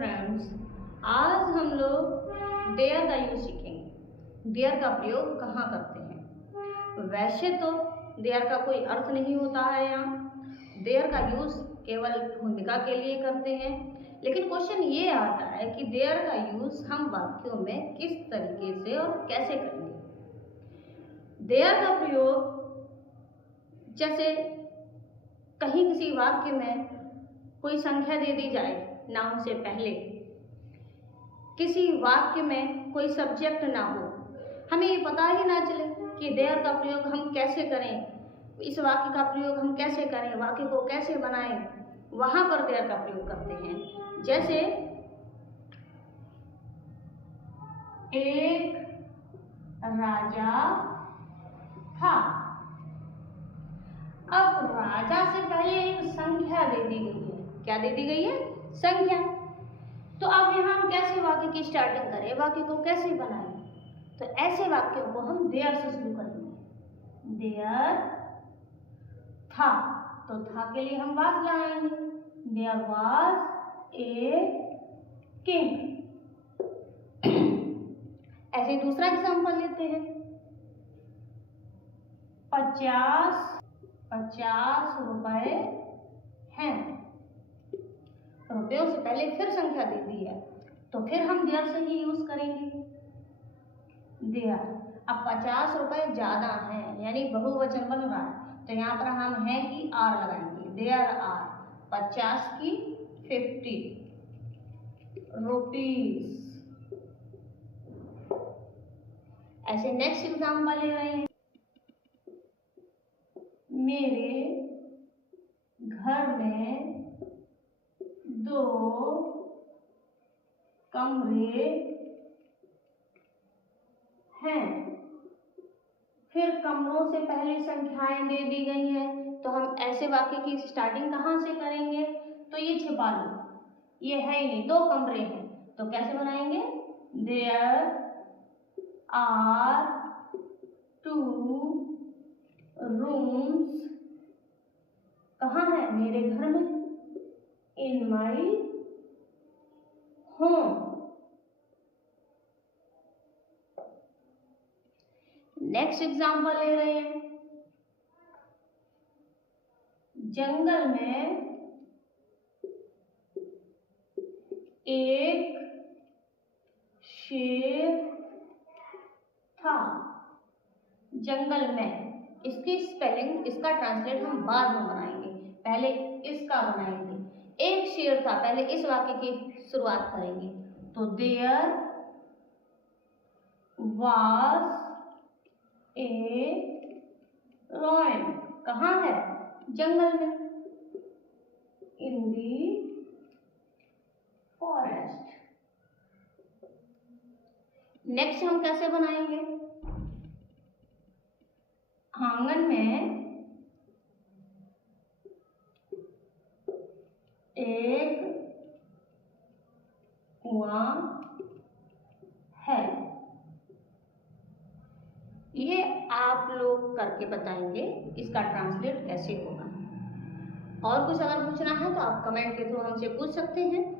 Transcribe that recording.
Friends, आज हम लोग देयर का यूज सीखेंगे। देयर का प्रयोग कहाँ करते हैं। वैसे तो देयर का कोई अर्थ नहीं होता है, यहाँ देयर का यूज केवल भूमिका के लिए करते हैं। लेकिन क्वेश्चन ये आता है कि देयर का यूज हम वाक्यों में किस तरीके से और कैसे करेंगे। देयर का प्रयोग जैसे कहीं किसी वाक्य में कोई संख्या दे दी जाए नाउन से पहले, किसी वाक्य में कोई सब्जेक्ट ना हो, हमें ये पता ही ना चले कि देयर का प्रयोग हम कैसे करें, इस वाक्य का प्रयोग हम कैसे करें, वाक्य को कैसे बनाएं, वहां पर देयर का प्रयोग करते हैं। जैसे एक राजा था। अब राजा से पहले एक संख्या दे दी गई है। क्या दे दी गई है? संख्या। तो अब यहाँ हम कैसे वाक्य की स्टार्टिंग करें, वाक्य को कैसे बनाएं? तो ऐसे वाक्यों को हम देयर से शुरू करेंगे। देयर था, तो था के लिए हम वाज लगाएंगे। There was a king. ऐसे दूसरा एग्जांपल लेते हैं। 50 रुपए हैं। रुपयों से पहले फिर संख्या दे दी है, तो फिर हम देयर से ही यूज करेंगे। देयर। अब 50 रुपए ज्यादा हैं, यानी बहुवचन बन रहा है, तो यहाँ पर हम हैं की आर लगाएंगे। देयर आर 50 की 50 रुपीज। ऐसे नेक्स्ट एग्जाम्पल ले रहे हैं। मेरे घर में 2 कमरे हैं। फिर कमरों से पहले संख्याएं दे दी गई हैं, तो हम ऐसे वाक्य की स्टार्टिंग कहाँ से करेंगे? तो ये छिपा लो, ये है ही नहीं, 2 कमरे हैं, तो कैसे बनाएंगे? There are 2 rooms. कहाँ है? मेरे घर में। In my home. Next example ले रहे हैं। जंगल में एक शेर था। जंगल में, इसकी स्पेलिंग, इसका ट्रांसलेट हम बाद में बनाएंगे, पहले इसका बनाएंगे। एक शेर था, पहले इस वाक्य की शुरुआत करेंगे। तो देयर वाज ए लायन। कहाँ है? जंगल में। इन दी फॉरेस्ट। नेक्स्ट हम कैसे बनाएंगे? आंगन में एक कुआं है। ये आप लोग करके बताएंगे इसका ट्रांसलेट कैसे होगा। और कुछ अगर पूछना है तो आप कमेंट के थ्रू हमसे पूछ सकते हैं।